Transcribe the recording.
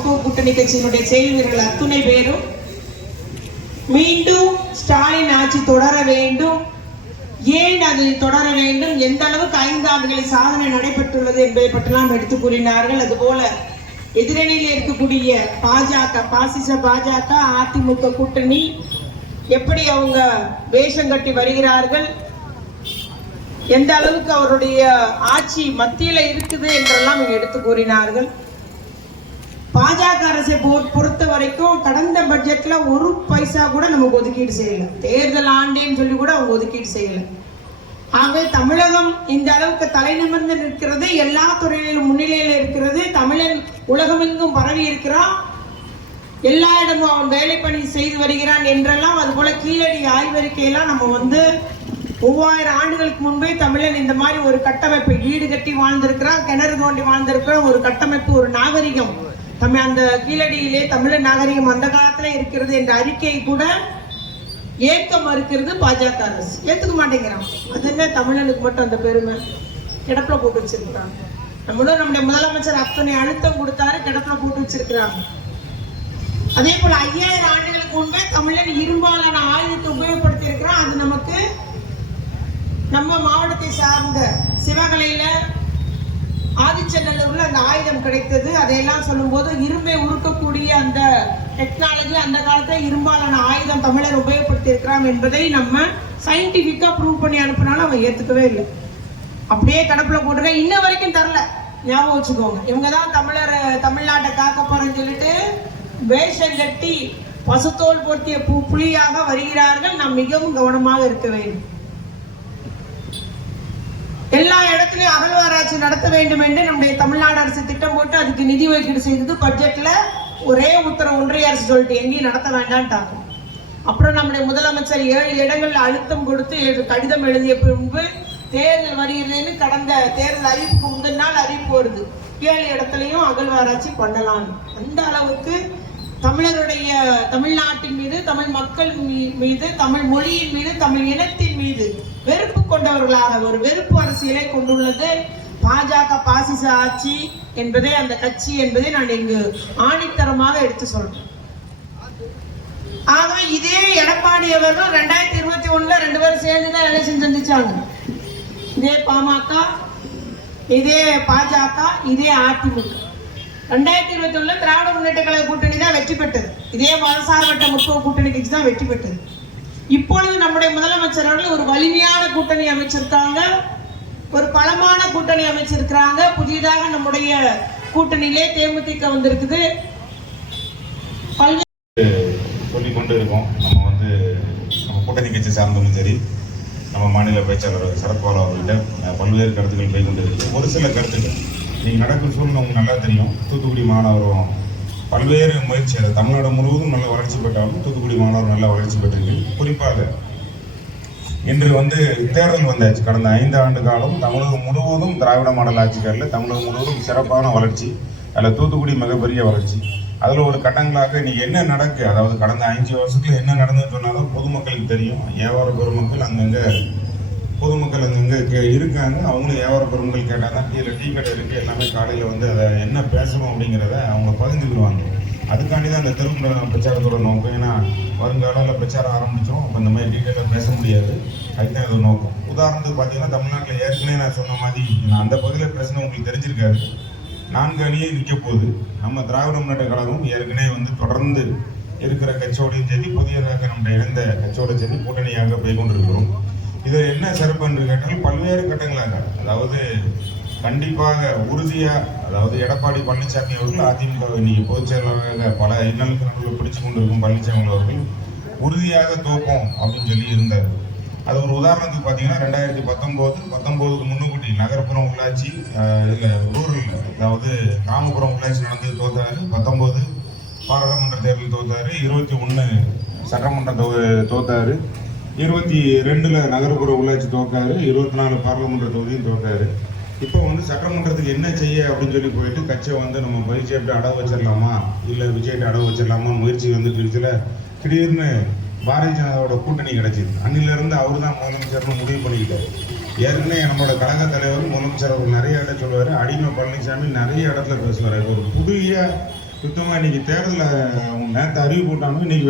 முற்போக்கு கூட்டணி கட்சியினுடைய செயல் வீரர்கள் அத்துணை பேரும் மீண்டும் ஸ்டாலின் ஆட்சி தொடர வேண்டும், ஏன் அது தொடர வேண்டும், எந்த அளவுக்கு 5 ஆண்டுகளில் சாதனை நடைபெற்றுள்ளது என்பதை பற்றிலாம் எடுத்து கூறினார்கள். அதுபோல எதிரணியில் இருக்கக்கூடிய பாஜக, பாசிச பாஜக, அதிமுக கூட்டணி எப்படி அவங்க வேஷம் கட்டி வருகிறார்கள், எந்த அளவுக்கு அவருடைய ஆட்சி மத்தியில இருக்குது என்றெல்லாம் எடுத்து கூறினார்கள். பாஜக அரசை பொறுத்த வரைக்கும் கடந்த பட்ஜெட்ல 1 பைசா கூட நமக்கு ஒதுக்கீடு செய்யல, தேர்தல் ஆண்டேன்னு சொல்லி கூட அவங்க ஒதுக்கீடு செய்யல. ஆகவே தமிழகம் இந்த அளவுக்கு தலை நிமிர்ந்து நிற்கிறது, எல்லா துறையிலும் முன்னிலையில் இருக்கிறது, தமிழன் உலகமெங்கும் பரவி இருக்கிறான், எல்லா இடமும் அவன் வேலை பணி செய்து வருகிறான் என்றெல்லாம். அது போல கீழடி ஆய்வறிக்கையெல்லாம் நம்ம 3000 ஆண்டுகளுக்கு முன்பே தமிழன் இந்த மாதிரி ஒரு கட்டமைப்பை வீடு கட்டி வாழ்ந்திருக்கிறான், கிணறு தோண்டி வாழ்ந்திருக்கிறான், ஒரு கட்டமைப்பு, ஒரு நாகரிகம் அந்த கீழடியிலே தமிழர் நாகரிகம் அந்த காலத்துல இருக்கிறது என்ற அறிக்கையை கூட ஏற்க மறுக்கிறது பாஜக அரசு. ஏத்துக்க மாட்டேங்கிறான். அது என்ன தமிழனுக்கு மட்டும் அந்த பெருமை கிடப்புல போட்டு வச்சிருக்கிறாங்க. நம்மளும் நம்முடைய முதலமைச்சர் அத்தனை அழுத்தம் கொடுத்தாரு, கிடப்புல போட்டு வச்சிருக்கிறாங்க. அதே போல 5000 ஆண்டுகளுக்கு முன்பே தமிழன் இரும்பாலான ஆயுதத்தை உபயோகப்படுத்தி இருக்கிறான். அது நமக்கு நம்ம மாவட்டத்தை சார்ந்த சிவகலையில ஆதிச்சநல்லூர்ல அந்த ஆயுதம் கிடைத்தது. அதையெல்லாம் சொல்லும் போது இரும்பை உருக்கக்கூடிய அந்த டெக்னாலஜி, அந்த காலத்துல இரும்பாலான ஆயுதம் தமிழர் உபயோகப்படுத்தி இருக்கிறான் என்பதை நம்ம சயின்டிபிக்கா ப்ரூவ் பண்ணி அனுப்பினாலும் அவன் ஏத்துக்கவே இல்லை. அப்படியே கடப்புல போட்டுருக்க, இன்ன வரைக்கும் தரல. ஞாபகம் வச்சுக்கோங்க, இவங்கதான் தமிழ்நாட்டை காக்க போறேன்னு சொல்லிட்டு வேஷம் கட்டி பசுத்தோல் போர்த்திய புலியாக வருகிறார்கள். நாம் மிகவும் கவனமாக இருக்க வேண்டும். எல்லா இடத்துலயும் அகழ்வாராய்ச்சி நடத்த வேண்டும் என்று நம்முடைய தமிழ்நாடு அரசு திட்டம் போட்டு அதுக்கு நிதி ஒதுக்கீடு செய்தது. பட்ஜெட்ல ஒரே உத்தரவு ஒன்றிய அரசு சொல்லிட்டு எங்கேயும் நடத்த வேண்டாம்ட்டாங்க. அப்புறம் நம்முடைய முதலமைச்சர் 7 இடங்கள்ல அழுத்தம் கொடுத்து கடிதம் எழுதிய பின்பு தேர்தல் வருகிறதுன்னு கடந்த தேர்தல் அறிவிப்புக்கு முந்தின நாள் அறிவிப்பு வருது, 7 இடத்துலயும் அகழ்வாராய்ச்சி பண்ணலாம். அந்த அளவுக்கு தமிழருடைய, தமிழ்நாட்டின் மீது, தமிழ் மக்கள் மீது, தமிழ் மொழியின் மீது, தமிழ் இனத்தின் மீது வெறுப்பு கொண்டவர்களாக ஒரு வெறுப்பு அரசியலை கொண்டுள்ளது பாஜக பாசிச ஆட்சி என்பதே, அந்த கட்சி என்பதை நான் இங்கு ஆணித்தரமாக எடுத்து சொல்றேன். ஆக இதே எடப்பாடி அவர்கள் 2021 2 பேரும் சேர்ந்துதான் எலெக்ஷன் சந்திச்சாங்க. இதே பாமக, இதே பாஜக, இதே அதிமுக. 2021 திராவிட முன்னேற்ற கழக கூட்டணி தான் வெற்றி பெற்றது. இதே மதசார்பற்ற முற்போக்கு கூட்டணி கட்சி தான் வெற்றி பெற்றது. இப்பொழுது நம்முடைய முதலமைச்சர் அவர்கள் ஒரு வலிமையான கூட்டணி அமைச்சிருக்காங்க, ஒரு பலமான கூட்டணி அமைச்சிருக்கிறாங்க. புதிதாக நம்முடைய கூட்டணியிலே தேமுதிக வந்திருக்குது. சொல்லிக் கொண்டு இருக்கோம். நம்ம கூட்டணி கட்சி சார்ந்தவங்களும் சரி, நம்ம மாநில பேச்சாளர் சரத்பவார் அவர்கள்ட்ட பல்வேறு கருத்துக்கள் போய் கொண்டு இருக்கு. ஒரு சில கருத்துக்கள் நீங்கள் நடக்கும் சூழ்நிலை உங்களுக்கு நல்லா தெரியும். தூத்துக்குடி மாணவரும் பல்வேறு முயற்சி, தமிழ்நாடு முழுவதும் நல்ல வளர்ச்சி பெற்றாலும் தூத்துக்குடி மாணவர் நல்ல வளர்ச்சி பெற்றிருக்கு. குறிப்பாக இன்று தேர்தல் வந்தாச்சு. கடந்த 5 ஆண்டு காலம் தமிழகம் முழுவதும் திராவிட மாடல் ஆட்சிக்காரில் தமிழகம் முழுவதும் சிறப்பான வளர்ச்சி, அதில் தூத்துக்குடி மிகப்பெரிய வளர்ச்சி. அதில் ஒரு கட்டங்களாக இன்னைக்கு என்ன நடக்கு, அதாவது கடந்த 5 வருஷத்துல என்ன நடந்துன்னு சொன்னாலும் பொதுமக்களுக்கு தெரியும். வியாபார பெருமக்கள் அங்கங்கே பொதுமக்கள் அங்கங்கே இருக்காங்க. அவங்களும் வியாபார பெருமக்கள் கேட்டால் தான் கீழே டீ கடை இருக்குது, எல்லாமே காலையில் அதை என்ன பேசணும் அப்படிங்கிறத அவங்க பகிர்ந்துக்கிடுவாங்க. அதுக்காண்டி தான் அந்த தெருவு பிரச்சாரத்தோட நோக்கம். ஏன்னா வருங்காலில் பிரச்சாரம் ஆரம்பித்தோம், அப்போ இந்த மாதிரி டீட்டெயிலாக பேச முடியாது. அதுதான் அது நோக்கம். உதாரணத்துக்கு பார்த்தீங்கன்னா தமிழ்நாட்டில் ஏற்கனவே நான் சொன்ன மாதிரி நான் அந்த பகுதியில் பேசின உங்களுக்கு தெரிஞ்சிருக்காரு. 4 அணியே நிற்க போகுது. நம்ம திராவிட முன்னேற்ற கழகம் ஏற்கனவே தொடர்ந்து இருக்கிற கட்சியோடையும் சரி, புதியதாக நம்முடைய இணைந்த கட்சியோட சரி கூட்டணியாக போய் கொண்டிருக்கிறோம். இது என்ன சிறப்பு என்று கேட்டால் பல்வேறு கட்டங்களாக, அதாவது கண்டிப்பாக உறுதியாக, அதாவது எடப்பாடி பழனிசாமி அவர்கள் அதிமுக இன்னைக்கு பொதுச் செயலாளராக பல இன்னலுக்கு நடுவில் பிடிச்சு கொண்டிருக்கும் பழனிசாமி அவர்கள் உறுதியாக தோப்போம் அப்படின்னு சொல்லி இருந்தார். அது ஒரு உதாரணத்துக்கு பார்த்தீங்கன்னா 2019 முன்னுக்கூட்டி நகர்ப்புறம் உள்ளாட்சி ரூரல், அதாவது கிராமப்புறம் உள்ளாட்சி நடந்து தோத்தாரு. 19 பாராளுமன்ற தேர்தல் தோத்தாரு. 21 சட்டமன்ற தோத்தாரு. 22 நகர்ப்புற உள்ளாட்சி தோக்காரு. 24 பாராளுமன்ற தொகுதியும் தோக்காரு. இப்போ சட்டமன்றத்துக்கு என்ன செய்ய அப்படின்னு சொல்லி போயிட்டு கட்சியை நம்ம பயிற்சி எப்படி அடவு வச்சிடலாமா, இல்லை விஜய்கிட்ட அடவு வச்சிடலாமா முயற்சி திருச்சியில் திடீர்னு பாரதிய ஜனதாவோட கூட்டணி கிடைச்சிது. அன்னிலிருந்து அவர் தான் முதலமைச்சர்னு முடிவு பண்ணிக்கிட்டார். ஏற்கனவே நம்மளோட கழக தலைவர் முதலமைச்சர் அவர் நிறைய இடத்துல சொல்லுவார். அடிமை பழனிசாமி நிறைய இடத்துல பேசுவார். ஒரு புதிய சுத்தமாக இன்னைக்கு தேர்தலில் அவங்க நேற்று அறிவு போட்டாலும் இன்னைக்கு